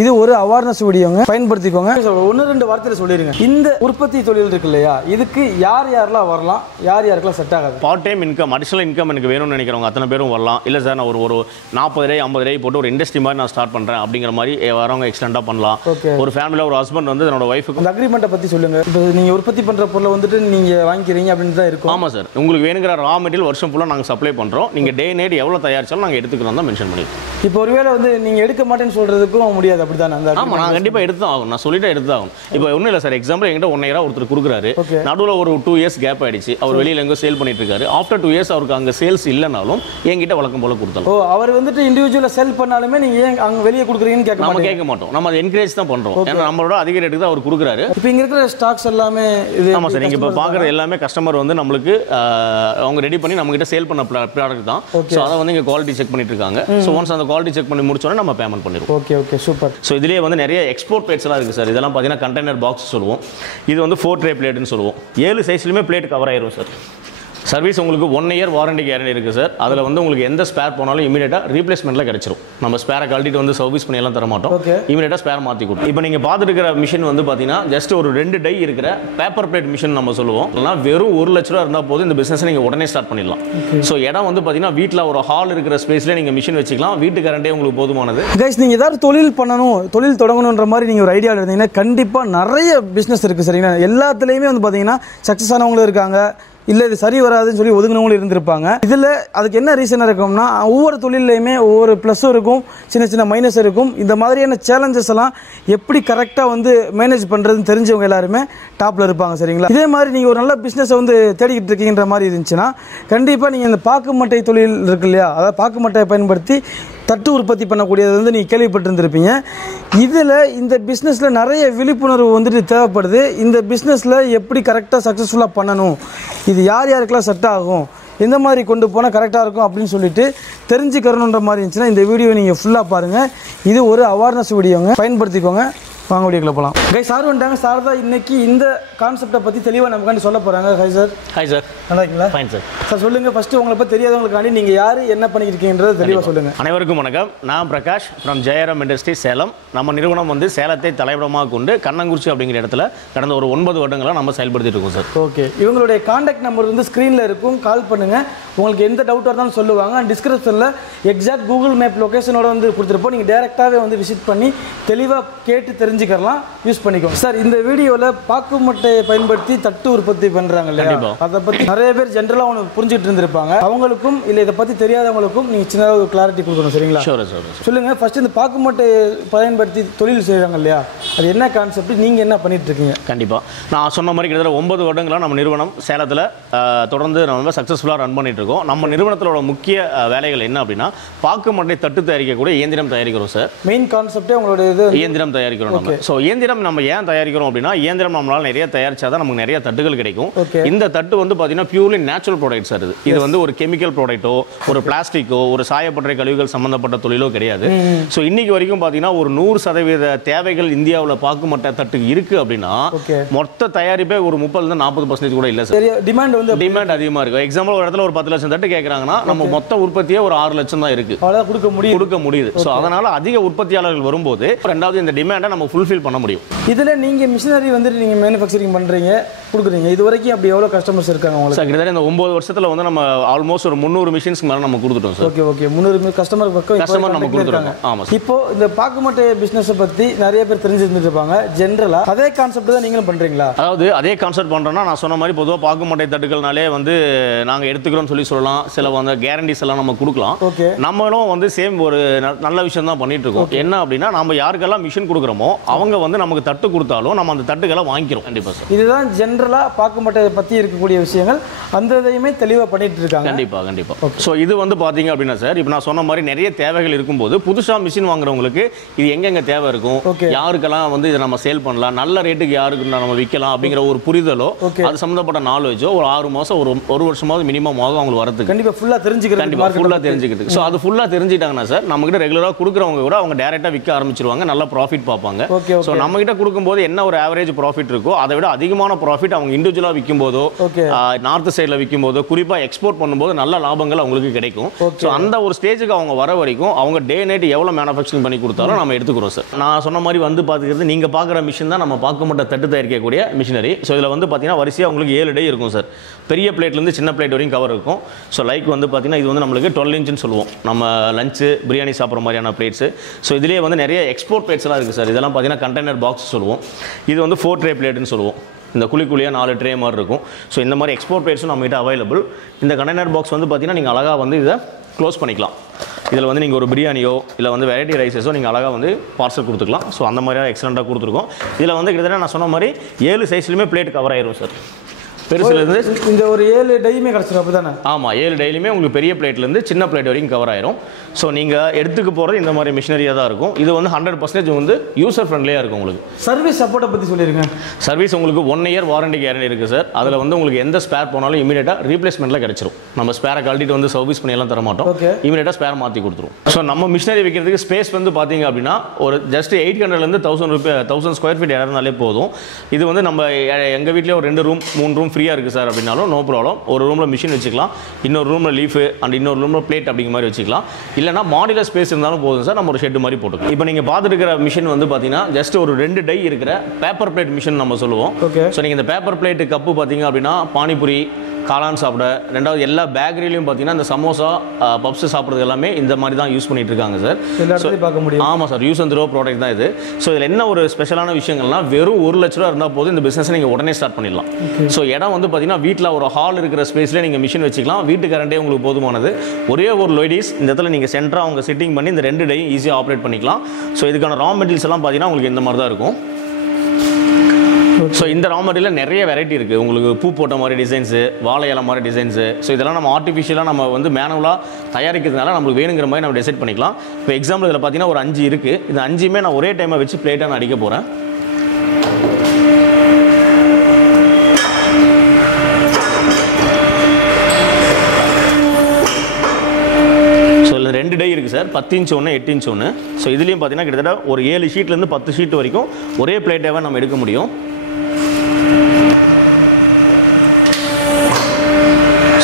இது ஒரு அவேர்னஸ் வீடியோங்க, பயன்படுத்திக்கோங்க. ஒன்று ரெண்டு வார்த்தையில் சொல்லிடுங்க. இந்த உற்பத்தி தொழில் இருக்கு இல்லையா, இதுக்கு யார் யாரெல்லாம் வரலாம், யார் யாருக்கெல்லாம் செட் ஆகாது? Part time income, additional income எனக்கு வேணும்னு நினைக்கிறவங்க அத்தனை பேரும் வரலாம். இல்லை சார் நான் ஒரு 40 50 போட்டு ஒரு இண்டஸ்ட்ரி மாதிரி நான் ஸ்டார்ட் பண்ணுறேன் அப்படிங்கிற மாதிரி வரவங்க எக்ஸ்டெண்டாக பண்ணலாம். ஒரு ஃபேமிலியில் ஒரு ஹஸ்பண்ட் வந்து என்னோட ஒய்ஃபுக்கு அந்த அக்ரிமெண்ட்டை பற்றி சொல்லுங்க. இப்போ நீங்கள் உற்பத்தி பண்ணுற பொருளை வந்துட்டு நீங்கள் வாங்கிக்கிறீங்க அப்படின்னு தான் இருக்கும். ஆமாம் சார், உங்களுக்கு வேணுங்கிற ரா மெட்டீரியல் வருஷம் ஃபுல்லாக நாங்கள் சப்ளை பண்ணுறோம். நீங்கள் டே நைட் எவ்வளோ தயாரிச்சாலும் நாங்கள் எடுத்துக்கிறோம் தான் மென்ஷன் பண்ணியிருக்கோம். இப்போ ஒருவேளை வந்து நீங்கள் எடுக்க மாட்டேன்னு சொல்கிறதுக்கும் முடியாது, அப்படி தானே? அந்த ஆமாம், நான் கண்டிப்பாக எடுத்து தான் ஆகும். நான் சொல்லிட்டு எடுத்து தான் ஆகும். இப்போ ஒன்றும் இல்லை சார், எக்ஸாம்பிள் எங்கிட்ட 1 இயராக ஒருத்தர் கொடுக்குறாரு, நடுவில் ஒரு 2 இயர்ஸ் கேப் ஆயிடுச்சு, அவர் வெளியில் எங்கோ சேல் பண்ணிட்டு இருக்காரு. ஆஃப்டர் 2 இயர்ஸ் அவருக்கு அங்கே சேல்ஸ் இல்லைனாலும் என்கிட்ட வழக்கம் போல கொடுத்தாலும். ஓ, அவர் வந்துட்டு இண்டிவிஜுவலாக செல் பண்ணாலுமே நீங்கள் ஏன் அங்கே வெளியே கொடுக்குறீங்கன்னு கேட்க மாட்டோம். நம்ம அதை என்கரேஜ் தான் பண்ணுறோம். ஏன்னா நம்மளோட அதிக ரேட்டுக்கு தான் அவர் கொடுக்குறாரு. இப்போ இங்கே இருக்கிற ஸ்டாக்ஸ் எல்லாமே இது. ஆமாம் சார், நீங்கள் இப்போ பார்க்குறது எல்லாமே கஸ்டமர் வந்து நம்மளுக்கு அவங்க ரெடி பண்ணி நம்மகிட்ட சேல் பண்ண ப்ராடக்ட் தான். ஸோ அதை வந்து இங்கே குவாலிட்டி செக் பண்ணிட்டு இருக்காங்க. ஸோ ஒன்ஸ் அந்த குவாலிட்டி செக் பண்ணி முடிச்சோன்னே நம்ம பேமெண்ட் பண்ணிடுவோம். Okay okay, super. ஸோ இதுலேயே வந்து நிறைய எக்ஸ்போர்ட் பிளேட்ஸ்லாம் இருக்குது சார். இதெல்லாம் பார்த்தீங்கன்னா கண்டெய்னர் பாக்ஸ் சொல்லுவோம். இது வந்து 4 ட்ரே பிளேட்னு சொல்லுவோம். 7 சைஸ்லையுமே பிளேட் கவர் ஆயிரும் சார். சர்வீஸ் உங்களுக்கு 1 இயர் வாரண்டி கேரண்டி இருக்குது சார். அதில் வந்து உங்களுக்கு எந்த ஸ்பேர் போனாலும் இமீடியட்டாக ரீப்ளேஸ்மெண்ட்டில் கிடச்சிரும். நம்ம ஸ்பேரை கழட்டிட்டு வந்து சர்வீஸ் பண்ணி எல்லாம் தர மாட்டோம். இமீடியட்டாக ஸ்பேர் மாற்றி கொடுக்கும். இப்போ நீங்கள் பார்த்துட்டு இருக்கிற மிஷின் வந்து பார்த்தீங்கன்னா ஜஸ்ட் ஒரு 2 டை இருக்கிற பேப்பர் பிளேட் மிஷின் நம்ம சொல்லுவோம். இல்லைனா வெறும் 1 லட்ச ரூபா இருந்தால் போதும் இந்த பிஸ்னஸ் நீங்கள் உடனே ஸ்டார்ட் பண்ணிடலாம். ஸோ இடம் வந்து பார்த்தீங்கன்னா வீட்டில் ஒரு ஹால் இருக்கிற ஸ்பேஸ்லேயே நீங்கள் மிஷின் வச்சுக்கலாம். வீட்டு கரண்டே உங்களுக்கு போதுமானது. கைஸ், நீங்கள் ஏதாவது தொழில் பண்ணணும், தொழில் தொடங்கணுன்ற மாதிரி நீங்கள் ஒரு ஐடியாவில் இருந்தீங்கன்னா கண்டிப்பாக நிறைய பிஸ்னஸ் இருக்குது சரிங்களா. எல்லாத்துலேயுமே வந்து பார்த்தீங்கன்னா சக்ஸஸ் ஆனவங்களும் இருக்காங்க, இல்லை இது சரி வராதுன்னு சொல்லி ஒதுங்கினவங்களும் இருந்திருப்பாங்க. இதில் அதுக்கு என்ன ரீசனாக இருக்கும்னா, ஒவ்வொரு தொழிலையுமே ஒவ்வொரு ப்ளஸும் இருக்கும், சின்ன சின்ன மைனஸ் இருக்கும். இந்த மாதிரியான சேலஞ்சஸ் எல்லாம் எப்படி கரெக்டாக வந்து மேனேஜ் பண்ணுறதுன்னு தெரிஞ்சவங்க எல்லாருமே டாப்பில் இருப்பாங்க சரிங்களா. இதே மாதிரி நீங்கள் ஒரு நல்ல பிஸ்னஸை வந்து தேடிக்கிட்டு இருக்கீங்கிற மாதிரி இருந்துச்சுன்னா கண்டிப்பாக நீங்கள் இந்த பாக்கு மட்டை தொழில் இருக்கு இல்லையா, அதாவது பாக்கு மட்டையை பயன்படுத்தி தட்டு உற்பத்தி பண்ணக்கூடியது வந்து நீங்கள் கேள்விப்பட்டிருந்திருப்பீங்க. இதில் இந்த பிஸ்னஸில் நிறைய விழிப்புணர்வு வந்துட்டு தேவைப்படுது. இந்த பிஸ்னஸில் எப்படி கரெக்டாக சக்ஸஸ்ஃபுல்லாக பண்ணணும், இது யார் யாருக்கெல்லாம் செட் ஆகும், எந்த மாதிரி கொண்டு போனால் கரெக்டாக இருக்கும் அப்படின்னு சொல்லிட்டு தெரிஞ்சுக்கிறணுன்ற மாதிரி இருந்துச்சுன்னா இந்த வீடியோ நீங்கள் ஃபுல்லாக பாருங்கள். இது ஒரு அவேர்னஸ் வீடியோங்க, பயன்படுத்திக்கோங்க. வாங்க வீடியோக்குள்ள போகலாம். கை சார் வந்துட்டாங்க. சார் தான் இன்னைக்கு இந்த கான்செப்டை பற்றி தெளிவாக நமக்காண்டி சொல்ல போகிறாங்க. Hi sir. ஹாய் சார், நல்லா இருக்கீங்களா? Fine sir. சார் சொல்லுங்கள், ஃபஸ்ட்டு உங்களை பற்றி தெரியாதவங்களுக்காண்டி நீங்கள் யார், என்ன பண்ணிக்கிருக்கீங்கன்றதை தெளிவாக சொல்லுங்கள். அனைவருக்கும் வணக்கம். நான் பிரகாஷ் ஃப்ரம் ஜெயராம் இண்டஸ்ட்ரி சேலம். நம்ம நிறுவனம் வந்து சேலத்தை தலைவடமாக கொண்டு கண்ணங்குறிச்சி அப்படிங்கிற இடத்துல கடந்த ஒரு 9 வருடங்களாக நம்ம செயல்படுத்திட்டு இருக்கோம் சார். ஓகே, இவங்களுடைய கான்டாக்ட் நம்பர் வந்து ஸ்க்ரீனில் இருக்கும், கால் பண்ணுங்கள். உங்களுக்கு எந்த டவுட்டாக இருந்தாலும் சொல்லுவாங்க. டிஸ்கிரிப்ஷனில் எக்ஸாக்ட் கூகுள் மேப் லொக்கேஷனோட வந்து கொடுத்துருப்போம். நீங்கள் டேரெக்டாகவே வந்து விசிட் பண்ணி தெளிவாக கேட்டு தெரிஞ்சுக்கலாம், யூஸ் பண்ணிக்கோங்க. சார், இந்த வீடியோவில் பாக்கு மட்டையை பயன்படுத்தி தட்டு உற்பத்தி பண்ணுறாங்க இல்லையா, அதை பற்றி நிறைய பேர் ஜென்ரலாக ஒன்று புரிஞ்சுட்டு இருந்திருப்பாங்க. அவங்களுக்கும் இல்லை இதை பற்றி தெரியாதவங்களுக்கும் நீங்கள் சின்னதாக ஒரு கிளாரிட்டி கொடுக்கணும் சரிங்களா. சொல்லுங்கள், ஃபர்ஸ்ட் இந்த பாக்கு மட்டையை பயன்படுத்தி தொழில் செய்கிறாங்க இல்லையா, அது என்ன கான்செப்ட், நீங்கள் என்ன பண்ணிட்டு இருக்கீங்க? கண்டிப்பாக நான் சொன்ன மாதிரி கிட்டத்தட்ட 9 வருடங்களாக நம்ம நிறுவனம் சேலத்தில் தொடர்ந்து நம்ம சக்ஸஸ்ஃபுல்லாக ரன் பண்ணிட்டு இருக்கோம். நம்ம நிறுவனத்தோட முக்கிய வேலைகள் என்ன அப்படின்னா, பாக்கு மட்டை தட்டு தயாரிக்கக்கூடிய இயந்திரம் தயாரிக்கிறோம் சார். மெயின் கான்செப்டே உங்களோட இது இயந்திரம் தயாரிக்கிறோம் நம்ம. ஸோ இயந்திரம் நம்ம ஏன் தயாரிக்கிறோம் அப்படின்னா, இயந்திரம் நம்மளால் நிறைய தயாரிச்சா தான் நமக்கு நிறைய தட்டுகள் கிடைக்கும். இந்த தட்டு வந்து பார்த்தீங்கன்னா பியூர்லி நேச்சுரல் ப்ராடக்ட் சார். இது வந்து ஒரு கெமிக்கல் ப்ராடக்ட்டோ ஒரு பிளாஸ்டிக்கோ ஒரு சாயப்பட்டறை கழிவுகள் சம்பந்தப்பட்ட தொழிலோ கிடையாது. ஸோ இன்னைக்கு வரைக்கும் பார்த்தீங்கன்னா ஒரு 100% தேவைகள் இந்தியாவில் பாக்கு மட்டை தட்டுக்கு இருக்கு அப்படின்னா மொத்த தயாரிப்பே ஒரு 30-40% கூட இல்லை சார். டிமாண்ட் அதிகமாக இருக்கு. எக்ஸாம்பிள் ஒரு இடத்துல ஒரு 10 லட்சம் தட்டு கேட்குறாங்கன்னா நம்ம மொத்த உற்பத்தியே ஒரு 6 லட்சம் தான் இருக்கு, கொடுக்க முடியுது. ஸோ அதனால அதிக உற்பத்தியாளர்கள் வரும்போது ரெண்டாவது இந்த டிமாண்டை நம்ம ஃபுல்ஃபில் பண்ண முடியும். இதில் நீங்கள் மிஷினரி வந்துட்டு நீங்கள் மேனுஃபேக்சரிங் பண்ணுறீங்க, கொடுக்குறீங்க. இது வரைக்கும் அப்படி எவ்வளோ கஸ்டமர்ஸ் இருக்காங்க உங்களுக்கு? சார் கிட்டத்தட்ட இந்த 9 வருஷத்தில் வந்து நம்ம ஆல்மோஸ்ட் ஒரு 300 மிஷின்ஸ்க்கு மேலே நம்ம கொடுத்துட்டோம் சார். ஓகே, 300 கஸ்டமர் நம்ம கொடுத்துருக்காங்க. ஆமாம். இப்போ இந்த பாக்கு மட்டை பிஸ்னஸை பற்றி நிறைய பேர் தெரிஞ்சுட்டு இருப்பாங்க. ஜென்ரலாக அதே கான்செப்ட் தான் நீங்களும் பண்ணுறீங்களா? அதாவது அதே கான்செப்ட் பண்ணுறோன்னா, நான் சொன்ன மாதிரி பொதுவாக பாக்கு மட்டை தட்டுகள்னாலே வந்து நாங்கள் எடுத்துக்கிறோம்னு சொல்லலாம். சில வந்து கேரண்டிஸ் எல்லாம் நம்ம கொடுக்கலாம். நம்மளும் வந்து சேம் ஒரு நல்ல விஷயம் தான் பண்ணிட்டு இருக்கோம். என்ன அப்படின்னா, நம்ம யாருக்கெல்லாம் மிஷின் கொடுக்குறோமோ அவங்க வந்து நமக்கு தட்டு கொடுத்தாலும் நம்ம அந்த தட்டுகளை வாங்கிக்கிறோம். கண்டிப்பாக சார். இதுதான் ஜென்ரலாக பாக்கு மட்டை பற்றி இருக்கக்கூடிய விஷயங்கள். அந்த இதையுமே தெளிவாக பண்ணிட்டு இருக்காங்க. கண்டிப்பாக. ஸோ இது வந்து பார்த்தீங்க அப்படின்னா சார், இப்போ நான் சொன்ன மாதிரி நிறைய தேவைகள் இருக்கும்போது புதுசாக மிஷின் வாங்குறவங்களுக்கு இது எங்கெங்கே தேவை இருக்கும், யாருக்கெல்லாம் வந்து இதை நம்ம சேல் பண்ணலாம், நல்ல ரேட்டுக்கு யாருக்கு நம்ம விற்கலாம் அப்படிங்கிற ஒரு புரிதலோ அது சம்மந்தப்பட்ட நாலேஜோ ஒரு 6 மாதம் ஒரு வருஷமாவது மினிமம் ஆகும் அவங்களுக்கு வரதுக்கு. கண்டிப்பாக ஃபுல்லாக தெரிஞ்சுக்கிறது. ஸோ அது ஃபுல்லாக தெரிஞ்சிட்டாங்கன்னா சார், நம்மகிட்ட ரெகுலராக கொடுக்குறவங்க கூட அவங்க டேரெக்டாக விற்க ஆரம்பிச்சிருவாங்க, நல்ல ப்ராஃபிட் பார்ப்பாங்க. ஸோ நம்மகிட்ட கொடுக்கும்போது என்ன ஒரு ஆவரேஜ் ப்ராஃபிட் இருக்கோ அதை விட அதிகமான ப்ராஃபிட் யூனிட் அவங்க இண்டிவிஜுவலாக விற்கும் போதோ நார்த் சைடில் விற்கும் போதோ குறிப்பாக எக்ஸ்போர்ட் பண்ணும்போது நல்ல லாபங்கள் அவங்களுக்கு கிடைக்கும். ஸோ அந்த ஒரு ஸ்டேஜுக்கு அவங்க வர வரைக்கும் அவங்க டே நைட் எவ்வளோ மேனுஃபேக்சரிங் பண்ணி கொடுத்தாலும் நம்ம எடுத்துக்கிறோம் சார். நான் சொன்ன மாதிரி வந்து பார்த்துக்கிறது நீங்கள் பார்க்குற மிஷின் தான் நம்ம பார்க்க மாட்ட தட்டு தயாரிக்கக்கூடிய மிஷினரி. ஸோ இதில் வந்து பார்த்தீங்கன்னா வரிசையாக உங்களுக்கு 7 டே இருக்கும் சார். பெரிய பிளேட்லேருந்து சின்ன பிளேட் வரைக்கும் கவர் இருக்கும். ஸோ லைக் வந்து பார்த்தீங்கன்னா இது வந்து நம்மளுக்கு 12 இன்ச்சுன்னு சொல்லுவோம். நம்ம லஞ்சு பிரியாணி சாப்பிட்ற மாதிரியான பிளேட்ஸு. ஸோ இதுலேயே வந்து நிறைய எக்ஸ்போர்ட் பிளேட்ஸ்லாம் இருக்குது சார். இதெல்லாம் பார்த்தீங்கன்னா கண்டெய்னர் பாக்ஸ் சொல்லுவோம். இது வந்து 4 ட்ரே பிளேட்டுன்னு சொல்லுவோம். இந்த குழிக்குழியாக 4 ட்ரே மாதிரி இருக்கும். ஸோ இந்த மாதிரி எக்ஸ்போர்ட் பிளேட்ஸும் நம்மகிட்ட அவைலபிள். இந்த கண்டெய்னர் பாக்ஸ் வந்து பார்த்தீங்கன்னா நீங்கள் அழகாக வந்து இதை க்ளோஸ் பண்ணிக்கலாம். இதில் வந்து நீங்கள் ஒரு பிரியாணியோ இல்லை வந்து வெரைட்டி ரைஸஸோ நீங்கள் அழகாக வந்து பார்சல் கொடுத்துக்கலாம். ஸோ அந்த மாதிரியாக எக்ஸலண்ட்டாக கொடுத்துருக்கோம். இதில் வந்து கிட்டத்தட்ட நான் சொன்ன மாதிரி 7 சைஸ்லையுமே பிளேட் கவர் ஆயிரும் சார். பெருசுலேருந்து இந்த ஒரு 7 டையுமே கிடச்சிடும் அப்படி தானே? ஆமாம், 7 டைலையுமே உங்களுக்கு பெரிய பிளேட்லேருந்து சின்ன பிளேட் வரைக்கும் கவர் ஆயிரும். ஸோ நீங்கள் எடுத்துக்க போகிறது இந்த மாதிரி மிஷினரியாக தான் இருக்கும். இது வந்து 100% வந்து யூசர் ஃப்ரெண்ட்லியாக இருக்கும். உங்களுக்கு சர்வீஸ் சப்போர்ட்டை பற்றி சொல்லியிருக்கேன். சர்வீஸ் உங்களுக்கு 1 இயர் வாரண்டி கேரண்டி இருக்குது சார். அதில் வந்து உங்களுக்கு எந்த ஸ்பேர் போனாலும் இமீடியட்டாக ரீப்ளேஸ்மெண்ட்டில் கிடச்சிரும். நம்ம ஸ்பேரை கழட்டிட்டு வந்து சர்வீஸ் பண்ணியெல்லாம் தர மாட்டோம். இமீடியட்டாக ஸ்பேர் மாற்றி கொடுத்துரும். ஸோ நம்ம மிஷினரி வைக்கிறதுக்கு ஸ்பேஸ் வந்து பார்த்தீங்க அப்படின்னா ஒரு ஜஸ்ட் 800லேருந்து 1000 ஸ்கொயர் ஃபீட் இருந்தாலே போதும். இது வந்து நம்ம எங்கள் வீட்டிலே ஒரு 2 ரூம் 3 ரூம் ஃப்ரீயாக இருக்குது சார் அப்படின்னாலும் நோ ப்ராப்ளம். ஒரு ரூமில் மிஷின் வச்சுக்கலாம், இன்னொரு ரூமில் லீஃபு அண்ட் இன்னொரு ரூமில் பிளேட் அப்படிங்கிற மாதிரி வச்சுக்கலாம். இல்லைனா மாடுலர் ஸ்பேஸ் இருந்தாலும் போதும் சார். நம்ம ஒரு ஷெட் மாதிரி போட்டுக்கலாம். இப்போ நீங்கள் பார்த்துட்டு இருக்கிற மிஷின் வந்து பார்த்தீங்கன்னா ஜஸ்ட் ஒரு 2 டை இருக்கிற பேப்பர் பிளேட் மிஷின் நம்ம சொல்லுவோம். ஸோ நீங்கள் இந்த பேப்பர் பிளேட் கப்பு பார்த்தீங்க அப்படின்னா பானிபுரி காளான் சாப்பிட, ரெண்டாவது எல்லா பேக்கரியிலையும் பார்த்தீங்கன்னா இந்த சமோசா பப்ஸ் சாப்பிட்றது எல்லாமே இந்த மாதிரி தான் யூஸ் பண்ணிட்டு இருக்காங்க சார். பார்க்க முடியும். ஆமாம் sir, use and throw product தான் இது. ஸோ இதில் என்ன ஒரு ஸ்பெஷலான விஷயங்கள்னா வெறும் 1 லட்ச ரூபா இருந்தால் போதும் இந்த பிஸ்னஸ் நீங்கள் உடனே ஸ்டார்ட் பண்ணிடலாம். ஸோ இடம் வந்து பார்த்தீங்கன்னா வீட்டில் ஒரு ஹால் இருக்கிற ஸ்பேஸ்லேயே நீங்கள் மிஷின் வச்சுக்கலாம். வீட்டு கரண்டே உங்களுக்கு போதுமானது. ஒரே ஒரு லேடிஸ் இந்த இடத்துல நீங்கள் சென்டராக அவங்க சிட்டிங் பண்ணி இந்த 2 டையும் ஈஸியாக ஆப்ரேட் பண்ணிக்கலாம். ஸோ இதுக்கான ரா மெட்டீரியல்ஸ் எல்லாம் பார்த்தீங்கன்னா உங்களுக்கு இந்த மாதிரி தான் இருக்கும். ஸோ இந்த ரா மெட்டீரியல் நிறைய வெரைட்டி இருக்குது. உங்களுக்கு பூ போட்ட மாதிரி டிசைன்ஸு, வாழை இலை மாதிரி டிசைன்ஸு. ஸோ இதெல்லாம் நம்ம ஆர்டிஃபிஷியலாக நம்ம வந்து மேனுவலாக தயாரிக்கிறதுனால நம்மளுக்கு வேணுங்கிற மாதிரி நம்ம டிசைட் பண்ணிக்கலாம். இப்போ எக்ஸாம்பிள் இதில் பார்த்தீங்கன்னா ஒரு 5 இருக்குது. இந்த 5மே நான் ஒரே டைமை வச்சு பிளேட்டாக நான் அடிக்க போகிறேன். ஸோ இதில் 2 டை இருக்குது சார். 10 இன்ச் ஒன்று, 8 இன்ச் ஒன்று. ஸோ இதுலேயும் பார்த்தீங்கன்னா கிட்டத்தட்ட ஒரு 7 ஷீட்லேருந்து 10 ஷீட் வரைக்கும் ஒரே பிளேட்டாக நம்ம எடுக்க முடியும்.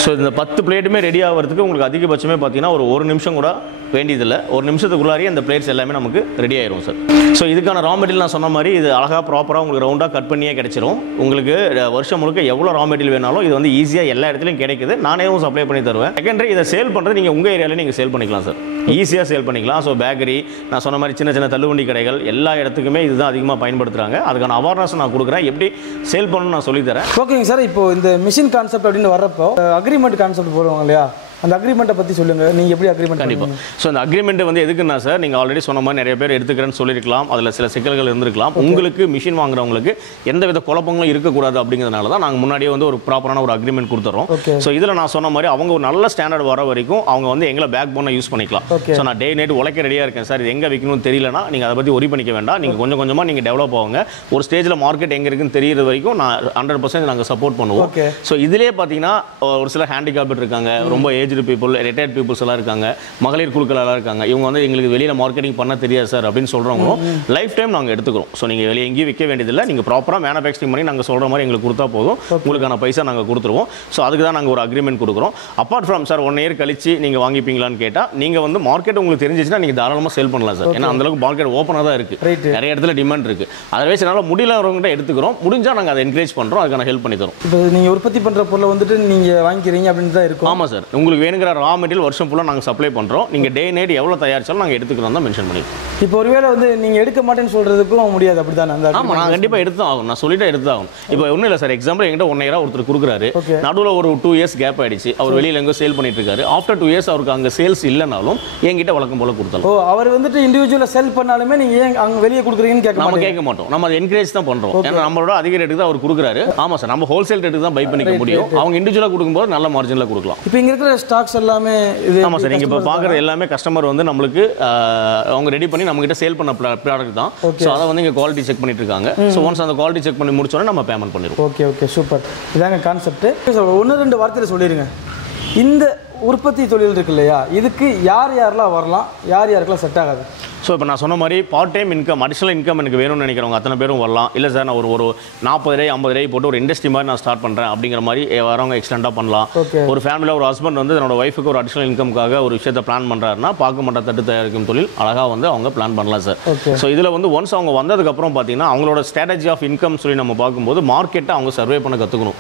ஸோ இந்த 10 பிளேட்டுமே ரெடி ஆகிறதுக்கு உங்களுக்கு அதிகபட்சமே பார்த்தீங்கன்னா ஒரு 1 நிமிஷம் கூட வேண்டியதில்லை. 1 நிமிஷத்துக்குள்ளாரியே அந்த பிளேட்ஸ் எல்லாமே நமக்கு ரெடி ஆயிரும் சார். ஸோ இதுக்கான ரா மெட்டீரியல் நான் சொன்ன மாதிரி இது அழகாக ப்ராப்பராக உங்களுக்கு ரவுண்டாக கட் பண்ணியே கிடைச்சிரும். உங்களுக்கு வருஷம் முழுக்க எவ்வளோ ரா மெட்டீரியல் வேணாலும் இது வந்து ஈஸியாக எல்லா இடத்துலையும் கிடைக்குது. நானேவும் சப்ளை பண்ணி தருவேன். செகண்டரி இதை சேல் பண்ணுறது நீங்கள் உங்கள் ஏரியாவில் நீங்கள் சேல் பண்ணிக்கலாம் சார். ஈஸியாக சேல் பண்ணிக்கலாம். ஸோ பேக்கரி, நான் சொன்ன மாதிரி சின்ன சின்ன தள்ளுவண்டி கடைகள் எல்லா இடத்துக்குமே இதுதான் அதிகமாக பயன்படுத்துகிறாங்க. அதுக்கான அவேர்னஸ் நான் கொடுக்குறேன். எப்படி சேல் பண்ணணும்னு நான் சொல்லித்தரேன். ஓகேங்க சார். இப்போ இந்த மிஷின் கான்செப்ட் அப்படின்னு வரப்போ அக்ரிமெண்ட் கான்செப்ட் போடுவாங்க இல்லையா? அந்த அக்ரிமெண்ட்டை பற்றி சொல்லுங்கள். நீங்கள் எப்படி அக்ரிமெண்ட்? கண்டிப்பாக. ஸோ அந்த அக்ரிமெண்ட் வந்து எதுக்குன்னா சார், நீங்கள் ஆல்ரெடி சொன்ன மாதிரி நிறைய பேர் எடுத்துக்கிறேன்னு சொல்லியிருக்கலாம். அதில் சில சிக்கல்கள் இருந்திருக்கலாம். உங்களுக்கு மிஷின் வாங்குறவங்களுக்கு எந்த வித குழப்பங்களும் இருக்கக்கூடாது அப்படிங்கிறதுனால தான் நாங்கள் முன்னாடியே வந்து ஒரு ப்ராப்பரான ஒரு அக்ரிமெண்ட் கொடுத்துறோம். ஸோ இதில் நான் சொன்ன மாதிரி அவங்க ஒரு நல்ல ஸ்டாண்டர்ட் வர வரைக்கும் அவங்க வந்து எங்களை பேக் போன யூஸ் பண்ணிக்கலாம். ஸோ நான் டே நைட் உழைக்க ரெடியாக இருக்கேன் சார், இது எங்கே வைக்கணும்னு தெரியலனா நீங்கள் அதை பற்றி ஒரி பண்ணிக்க வேண்டாம். நீங்கள் கொஞ்சம் கொஞ்சமாக நீங்கள் டெவலப் ஆகுங்க. ஒரு ஸ்டேஜில் மார்க்கெட் எங்கே இருக்குன்னு தெரியிற வரைக்கும் நான் 100% நாங்கள் சப்போர்ட் பண்ணுவோம். ஸோ இதிலே பார்த்தீங்கன்னா ஒரு சில ஹேண்டிகேப்ட் இருக்காங்க, ரொம்ப ஏஜ்டு பீப்புள், ரிட்டையர்ட் பீப்புள்ஸ் எல்லாம் இருக்காங்க, மகளிர் குழுக்கள் எல்லாம் இருக்காங்க. இவங்க வந்து எங்களுக்கு வெளியில் மார்க்கெட்டிங் பண்ண தெரியாது சார் அப்படின்னு சொல்கிறவங்களும் லைஃப் டைம் நாங்கள் எடுத்துக்கிறோம். ஸோ நீங்கள் வெளியே எங்கேயும் விற்க வேண்டியதில்லை. நீங்கள் ப்ராப்பராக மேனுஃபேக்சரிங் பண்ணி நாங்கள் சொல்கிற மாதிரி எங்களுக்கு கொடுத்தா போதும். உங்களுக்கான பைசா நாங்கள் கொடுத்துருவோம். ஸோ அதுக்கு தான் நாங்கள் ஒரு அக்ரிமெண்ட் கொடுக்குறோம். அப்பார்ட் ஃப்ரம் சார் 1 இயர் கழிச்சு நீங்கள் வாங்கிப்பீங்களான்னு கேட்டால் நீங்கள் வந்து மார்க்கெட் உங்களுக்கு தெரிஞ்சிச்சுன்னா நீங்கள் தாராளமாக சேல் பண்ணலாம் சார். ஏன்னா அந்தளவுக்கு மார்க்கெட் ஓப்பனாக தான் இருக்குது. நிறைய இடத்துல டிமாண்ட் இருக்குது. அதை வச்சு என்னால் முடியலவங்ககிட்ட எடுத்துக்கிறோம். முடிஞ்சால் நாங்கள் அதை என்கரேஜ் பண்ணுறோம். அதுக்கான ஹெல்ப் பண்ணி தரோம். இப்போ நீங்கள் உற்பத்தி பண்ணுற பொருளை வந்துட்டு நீங்கள் வாங்கிக்கிறீங்க அப்படின்னு தான் இருக்கும். ஆமாம் சார். உங்களுக்கு வேணுங்கிற ரா மெட்டீரியல் வருஷம் ஃபுல்லாக நாங்கள் சப்ளை பண்ணுறோம். நீங்கள் டே நைட் எவ்வளோ தயாரிச்சாலும் நாங்கள் எடுத்துக்கிறோம் தான் மென்ஷன் பண்ணியிருக்கோம். இப்போ ஒருவேளை வந்து நீங்கள் எடுக்க மாட்டேன்னு சொல்கிறதுக்கும் முடியாது அப்படி தானே? ஆமாம், நான் கண்டிப்பாக எடுத்து ஆகும். நான் சொல்லிட்டு எடுத்து ஆகும். இப்போ ஒன்றும் இல்லை சார், எக்ஸாம்பிள் என்கிட்ட 1 இயராக ஒருத்தர் கொடுக்குறாரு, நடுவில் ஒரு 2 இயர்ஸ் கேப் ஆயிடுச்சு, அவர் வெளியில் எங்கோ சேல் பண்ணிட்டு இருக்காரு. ஆஃப்டர் 2 இயர்ஸ் அவருக்கு அங்கே சேல்ஸ் இல்லைனாலும் என்கிட்ட வழக்கம் போல கொடுத்தாலும். அவர் வந்துட்டு இண்டிவிஜுவலாக செல் பண்ணாலுமே நீங்கள் ஏன் அங்கே வெளியே கொடுக்குறீங்கன்னு நம்ம கேட்க மாட்டோம். நம்ம அதை என்கரேஜ் தான் பண்ணுறோம். ஏன்னா நம்மளோட அதிக ரேட்டுக்கு தான் அவர் கொடுக்குறாரு. ஆமாம் சார், நம்ம ஹோல்சேல் ரேட்டுக்கு தான் பை பண்ணிக்க முடியும். அவங்க இண்டிவிஜுவலாக கொடுக்கும்போது நல்ல மார்ஜினில் கொடுக்கலாம். இப்போ இங்கே இருக்கிற ஸ்டாக்ஸ் எல்லாமே இது. ஆமாம் சார், நீங்கள் இப்போ பார்க்குற எல்லாமே கஸ்டமர் வந்து நம்மளுக்கு அவங்க ரெடி பண்ணி நம்மகிட்ட சேல் பண்ண ப்ராடக்ட் தான். ஸோ அதை வந்து இங்கே குவாலிட்டி செக் பண்ணிட்டு இருக்காங்க. ஸோ ஒன்ஸ் அந்த குவாலிட்டி செக் பண்ணி முடிச்சோன்னா நம்ம பேமெண்ட் பண்ணிடுவோம். Okay okay, super. இதாங்க கான்செப்ட். 1-2 வார்த்தையில் சொல்லிடுங்க. இந்த உற்பத்தி தொழில் இருக்கு இல்லையா, இதுக்கு யார் யாரெல்லாம் வரலாம், யார் யாருக்கெல்லாம் செட் ஆகாது? ஸோ இப்போ நான் சொன்ன மாதிரி part time income additional income எனக்கு வேணும்னு நினைக்கிறவங்க அத்தனை பேரும் வரலாம். இல்லை சார் நான் ஒரு 40,000 50,000 போட்டு ஒரு இண்டஸ்ட்ரி மாதிரி நான் ஸ்டார்ட் பண்ணுறேன் அப்படிங்கிற மாதிரி வரவங்க எக்ஸ்டெண்டாக பண்ணலாம். ஒரு ஃபேமிலியில் ஒரு ஹஸ்பண்ட் வந்து என்னோட ஒய்ஃபுக்கு ஒரு அடிஷனல் இன்கம்காக ஒரு விஷயத்தை பிளான் பண்ணுறாருன்னா பார்க்க மாட்ட தட்டு தயாரிக்கும் தொழில் அழகாக வந்து அவங்க பிளான் பண்ணலாம் சார். ஸோ இதில் வந்து ஒன்ஸ் அவங்க வந்ததுக்கப்புறம் பார்த்தீங்கன்னா அவங்களோட ஸ்ட்ராட்டஜி ஆஃப் இன்கம் சொல்லி நம்ம பார்க்கும்போது மார்க்கெட்டை அவங்க சர்வே பண்ண கற்றுக்கணும்.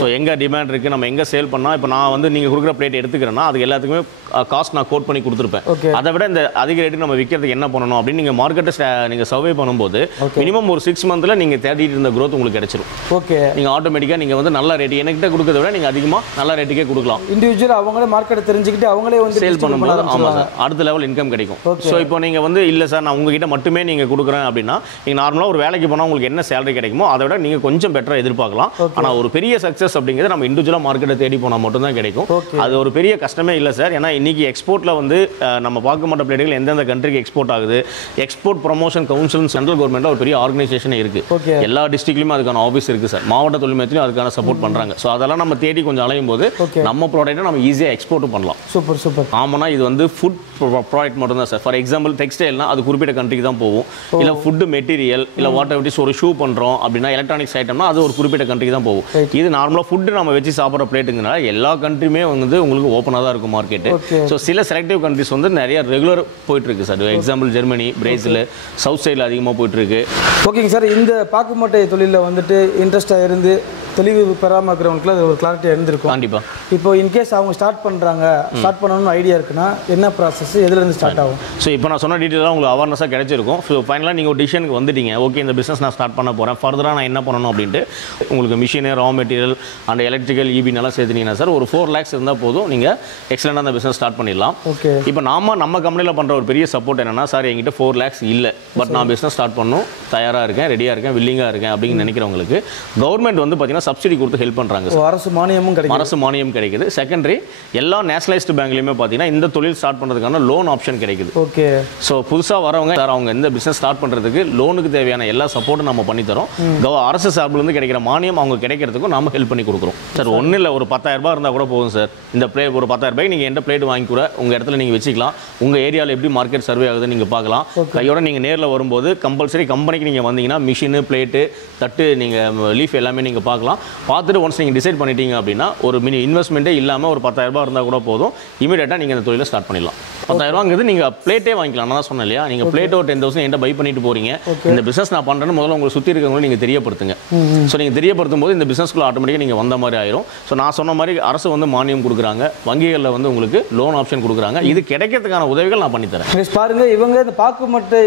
ஸோ எங்கே டிமாண்ட் இருக்குது, நம்ம எங்கே சேல் பண்ணால், இப்போ நான் வந்து நீங்கள் கொடுக்குற பிளேட் எடுத்துக்கிறேன்னா அதுக்கு எல்லாத்துக்குமே காஸ்ட் நான் கோட் பண்ணி கொடுத்துருப்பேன். அதை விட இந்த அதிக ரேட்டுக்கு நம்ம விற்கிறதுக்கு என்ன பண்ணணும் அப்படின்னு நீங்கள் மார்க்கெட்டை நீங்கள் சர்வே பண்ணும்போது மினிமம் ஒரு 6 மந்த்தில் நீங்கள் தேடிட்டு இருந்த growth உங்களுக்கு கிடைச்சிரும். ஓகே, நீங்கள் ஆட்டோமேட்டிக்காக நீங்கள் வந்து நல்ல ரேட் என்கிட்ட கொடுக்கறத விட நீங்கள் அதிகமாக நல்ல ரேட்டுக்கே கொடுக்கலாம். இண்டிவிஜுவல் அவங்களே மார்க்கெட்டை தெரிஞ்சுக்கிட்டு அவங்களே வந்து சேல் பண்ணும்போது ஆமாம் சார் அடுத்த லெவல் இன்கம் கிடைக்கும். ஸோ இப்போ நீங்கள் வந்து இல்லை சார் நான் உங்ககிட்ட மட்டுமே நீங்கள் கொடுக்குறேன் அப்படின்னா நீங்கள் நார்மலாக ஒரு வேலைக்கு போனால் உங்களுக்கு என்ன சேலரி கிடைக்குமோ அதை விட நீங்கள் கொஞ்சம் பெட்டராக எதிர்பார்க்கலாம். ஆனால் ஒரு பெரிய சக்ஸஸ் அப்படிங்கிறது நம்ம இண்டிவிஜுவலாக மார்க்கெட்டை தேடி போனால் மட்டும்தான் கிடைக்கும். அது ஒரு பெரிய கஷ்டமே இல்லை சார். ஏன்னா இன்னைக்கு எக்ஸ்போர்ட்டில் வந்து நம்ம பார்க்க மாட்ட பிளேட்டுகள் எந்தெந்த கண்ட்ரிக்கு எக்ஸ்போர்ட் ஆகுது, எக்ஸ்போர்ட் ப்ரமோஷன் கவுன்சில் சென்ட்ரல் கவர்மெண்ட்ல ஒரு பெரிய ஆர்கனைசேஷன் இருக்கு. எல்லா டிஸ்ட்ரிக்ட்லயும் அதுக்கான ஆஃபீஸ் இருக்கு சார். மாவட்ட தொழில் மையத்திலும் அதுக்கான சப்போர்ட் பண்றாங்க. ஸோ அதெல்லாம் நம்ம தேடி கொஞ்சம் அலையும் போது நம்ம ப்ராடக்ட்டை நம்ம ஈஸியாக எக்ஸ்போர்ட் பண்ணலாம். Super super. ஆமாண்ணா இது வந்து ஃபுட் ப்ராடக்ட் மட்டும் தான் சார். ஃபார் எக்ஸாம்பிள் டெக்ஸ்டைல்னா அது குறிப்பிட்ட கண்ட்ரிக்கு தான் போகும். இல்லை ஃபுட் மெட்டீரியல் இல்லை வாட் எவர் இஸ் ஒரு ஷூ பண்ணுறோம் அப்படின்னா எலக்ட்ரானிக்ஸ் ஐட்டம்னா அது ஒரு குறிப்பிட்ட கண்ட்ரிக்கு தான் போகும். இது நார்மலாக ஃபுட்டு நம்ம வச்சு சாப்பிட்ற பிளேட்டுங்கனால எல்லா கண்ட்ரியுமே வந்து உங்களுக்கு ஓப்பனாக தான் இருக்கும் மார்க்கெட்டு. ஸோ சில செலக்டிவ் கண்ட்ரிஸ் வந்து நிறைய ரெகுலர் போயிட்டு இருக்கு sir. Example Germany, Brazil, south சைடில் அதிகமாக போயிட்டு இருக்கு. ஓகேங்க சார். இந்த பாக்குமட்டை தொழிலில் வந்துட்டு இன்ட்ரெஸ்டாக இருந்து தெளிவு பெறாமல் இருக்கிறவங்களுக்கு அது ஒரு கிளாரிட்டியாக இருந்திருக்கும் கண்டிப்பாக. இப்போ இன்கேஸ் அவங்க ஸ்டார்ட் பண்ணணும்னு ஐடியா இருக்குன்னா என்ன ப்ராசஸ், எதுலேருந்து ஸ்டார்ட் ஆகும்? ஸோ இப்போ நான் சொன்ன டீட்டெயிலாக உங்களுக்கு அவேர்னஸாக கிடைச்சிருக்கும். ஸோ ஃபைனலாக நீங்கள் ஒரு டிசிஷனுக்கு வந்துட்டீங்க, ஓகே இந்த பிஸ்னஸ் நான் ஸ்டார்ட் பண்ண போகிறேன், ஃபர்தராக நான் என்ன பண்ணணும் அப்படின்ட்டு உங்களுக்கு machine, raw material and electrical நல்லா சேர்த்துனீங்கன்னா சார் ஒரு 4 lakhs இருந்தால் போதும் நீங்கள் எக்ஸலண்டாக அந்த பிஸ்னஸ் ஸ்டார்ட் பண்ணிடலாம். ஓகே. இப்போ நம்ம கம்பெனியில் பண்ணுற ஒரு பெரிய சப்போர்ட் என்னன்னா சார் என்கிட்ட 4 lakhs இல்லை, பட் நான் பிஸ்னஸ் ஸ்டார்ட் பண்ணணும் தயாராக இருக்கேன், ரெடியாக இருக்கேன், வில்லிங்காக இருக்கேன் அப்படின்னு நினைக்கிறவங்களுக்கு கவர்மெண்ட் வந்து பார்த்தீங்கன்னா சப்சிடி கொடுத்து ஹெல்ப் பண்ணுறாங்க. அரசு மானியமும் கிடைக்கும். அரசு மானியம் கிடைக்குது. செகண்டரி எல்லா நேஷனலைஸ்டு பேங்க்லையுமே பார்த்தீங்கன்னா இந்த தொழில் ஸ்டார்ட் பண்ணுறதுக்கான லோன் ஆப்ஷன் கிடைக்குது. ஓகே. ஸோ புதுசாக வரவங்க சார் அவங்க இந்த பிஸ்னஸ் ஸ்டார்ட் பண்ணுறதுக்கு லோனுக்கு தேவையான எல்லா சப்போர்ட்டும் நம்ம பண்ணித்தரோம். அரசு சார்பிலிருந்து கிடைக்கிற மானியம் அவங்க கிடைக்கிறதுக்கும் நாம ஹெல்ப் பண்ணி கொடுக்குறோம் சார். ஒன்றும் இல்லை, ஒரு 10,000 ரூபாய் இருந்தால் கூட போதும் சார். இந்த பிளேட் ஒரு 10,000 ரூபாய்க்கு நீங்கள் எந்த பிளேட் வாங்கி கூட உங்கள் இடத்துல நீங்கள் வச்சுக்கலாம். உங்கள் ஏரியாவில் எப்படி மார்க்கெட் சர்வே ஆகுதுன்னு நீங்கள் பார்க்கலாம். கையோட நீங்கள் நேரில் வரும்போது கம்பல்சரி கம்பெனிக்கு நீங்கள் வந்தீங்கன்னா மிஷினு, பிளேட்டு, தட்டு, நீங்கள் லீஃப் எல்லாமே நீங்கள் பார்க்கலாம். பார்த்துட்டு ஒன்ஸ் நீங்கள் டிசைட் பண்ணிட்டீங்க அப்படின்னா ஒரு மினி இன்வெஸ்ட்மெண்ட்டே இல்லாமல் ஒரு 10,000 ரூபாய் இருந்தால் கூட போதும், இமீடியட்டாக நீங்கள் இந்த தொழிலை ஸ்டார்ட் பண்ணிடலாம். 10,000 ரூபாங்கிறது நீங்கள் பிளேட்டே வாங்கிக்கலாம். நான் சொன்னேன் இல்லையா, நீங்கள் பிளேட்டோ 10,000 என்கிட்ட பை பண்ணிட்டு போறீங்க, இந்த பிஸ்னஸ் நான் பண்ணுறேன்னு முதல்ல உங்களை சுற்றி இருக்கவங்களும் நீங்கள் தெரியப்படுத்துங்க. ஸோ நீங்கள் தெரியப்படுத்தும் போது இந்த பிஸ்னஸ்க்குள்ள ஆட்டோமேட்டிக்காக நீங்கள் வந்த மாதிரி ஆயிரும். ஸோ நான் சொன்ன மாதிரி அரசு வந்து மானியம் கொடுக்குறாங்க, வங்கிகளில் வந்து உங்களுக்கு லோன் ஆப்ஷன் கொடுக்குறாங்க. இது கிடைக்கிறதுக்கான உதவிகள் நான் பண்ணித்தரேன். பாருங்க, இவங்க இந்த பாக்குமட்டை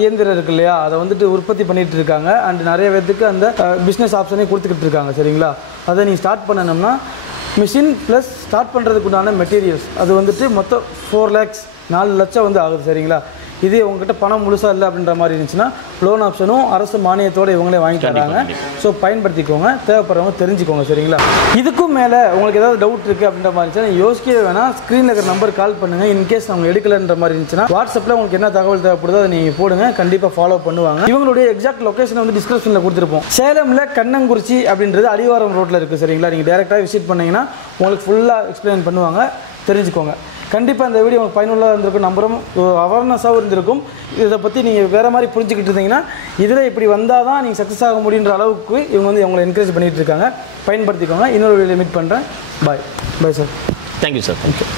இயந்திரம் இருக்கு இல்லையா, அதை வந்துட்டு உற்பத்தி பண்ணிட்டு இருக்காங்க. அண்ட் நிறைய பேருக்கு அந்த பிஸ்னஸ் ஆப்ஷனே கொடுத்துக்கிட்டு இருக்காங்க. சரிங்களா, அதை நீங்கள் ஸ்டார்ட் பண்ணணும்னா மிஷின் ப்ளஸ் ஸ்டார்ட் பண்ணுறதுக்கு உண்டான மெட்டீரியல்ஸ் அது வந்துட்டு மொத்தம் 4 lakhs 4 லட்சம் வந்து ஆகுது. சரிங்களா, இதே உங்ககிட்ட பணம் முழுசாக இல்லை அப்படின்ற மாதிரி இருந்துச்சுன்னா லோன் ஆப்ஷனும் அரசு மானியத்தோடு இவங்களே வாங்கி தராங்க. ஸோ பயன்படுத்திக்கோங்க, தேவைப்படுறவங்க தெரிஞ்சுக்கோங்க. சரிங்களா, இதுக்கும் மேலே உங்களுக்கு ஏதாவது டவுட் இருக்குது அப்படின்ற மாதிரி இருந்துச்சுன்னா யோசிக்கவே வேணாம், ஸ்க்ரீனில் இருக்கிற நம்பர் கால் பண்ணுங்கள். இன்கேஸ் அவங்க எடுக்கலைன்ற மாதிரி இருந்துச்சுன்னா வாட்ஸ்அப்பில் உங்களுக்கு என்ன தகவல் தேவைப்படுதோ அதை நீங்கள் போடுங்க, கண்டிப்பாக ஃபாலோ பண்ணுவாங்க. இவங்களுடைய எக்ஸாக்ட் லொக்கேஷனை வந்து டிஸ்கிரிப்ஷனில் கொடுத்துருப்போம். சேலமில் கண்ணங்குறிச்சி அப்படின்றது அடிவாரம் ரோட்டில் இருக்குது. சரிங்களா, நீங்கள் டேரெக்டாக விசிட் பண்ணிங்கன்னா உங்களுக்கு ஃபுல்லாக எக்ஸ்பிளைன் பண்ணுவாங்க, தெரிஞ்சுக்கோங்க. கண்டிப்பாக இந்த வீடியோ உங்களுக்கு பயனுள்ளதாக இருந்திருக்கும், நம்புகிறோம். அவேர்னஸாகவும் இருந்திருக்கும். இதை பற்றி நீங்கள் வேறு மாதிரி புரிஞ்சுக்கிட்டு இருந்தீங்கன்னா இதில் இப்படி வந்தால் தான் நீங்கள் சக்ஸஸ் ஆக முடியுன்ற அளவுக்கு இவங்க வந்து அவங்களை என்கரேஜ் பண்ணிகிட்டு இருக்காங்க. பயன்படுத்திக்கோங்க. இன்னொரு வீடியோவில் மீட் பண்ணுறேன். பாய் bye sir. Thank you sir. Thank you.